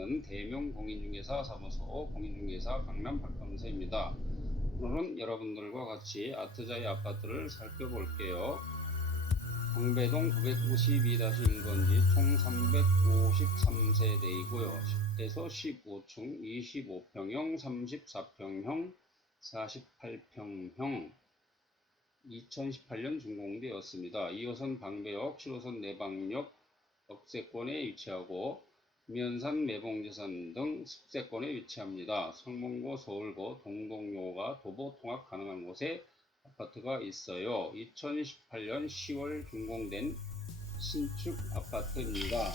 방배동 공인중개사 사무소 공인중개사 강남 박감세입니다. 오늘은 여러분들과 같이 아트자이 아파트를 살펴볼게요. 방배동 952-1번지 총 353세대이고요. 10에서 15층, 25평형, 34평형, 48평형, 2018년 준공되었습니다. 2호선 방배역, 7호선 내방역, 억세권에 위치하고 면산 매봉재산 등 숙세권에 위치합니다. 성문고, 서울고, 동동요가 도보 통합 가능한 곳에 아파트가 있어요. 2018년 10월 준공된 신축 아파트입니다.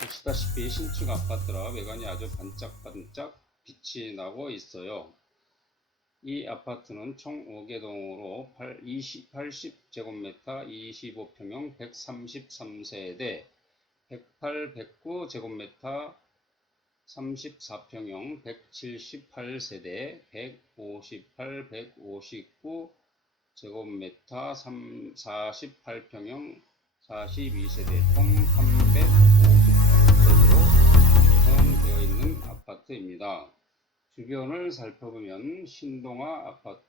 보시다시피 신축 아파트라 외관이 아주 반짝반짝 빛이 나고 있어요. 이 아파트는 총 5개 동으로 80제곱미터 25평형 133세대 108, 109제곱미터 34평형 178세대 158, 159 제곱미터 48평형 42세대 총 353세대로 구성되어 있는 아파트입니다. 주변을 살펴보면 신동아 아파트,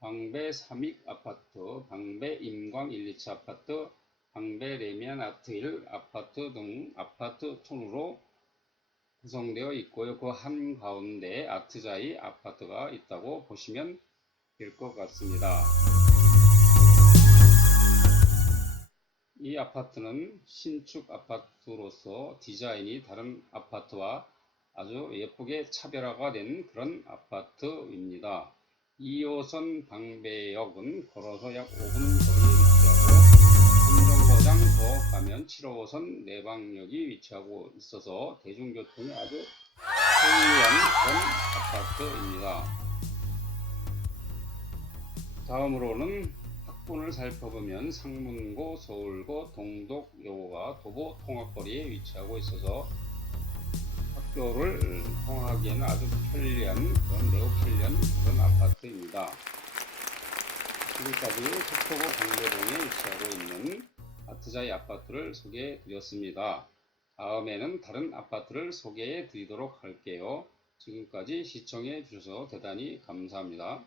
방배 삼익 아파트, 방배 임광 1, 2차 아파트, 방배 레미안 아트 1 아파트 등 아파트 촌으로 구성되어 있고요. 그 한 가운데 아트자이 아파트가 있다고 보시면 될 것 같습니다. 이 아파트는 신축 아파트로서 디자인이 다른 아파트와 아주 예쁘게 차별화가 된 그런 아파트입니다. 2호선 방배역은 걸어서 약 5분 거리에 위치하고 삼정거장 더 가면 7호선 내방역이 위치하고 있어서 대중교통이 아주 편리한 그런 아파트입니다. 다음으로는 학군을 살펴보면 상문고, 서울고, 동독 여고가 도보 통합거리에 위치하고 있어서 학교를 통하기에는 아주 편리한 그런 매우 편리한 그런 아파트입니다. 지금까지 속초구 방배동에 위치하고 있는 아트자이 아파트를 소개해 드렸습니다. 다음에는 다른 아파트를 소개해 드리도록 할게요. 지금까지 시청해 주셔서 대단히 감사합니다.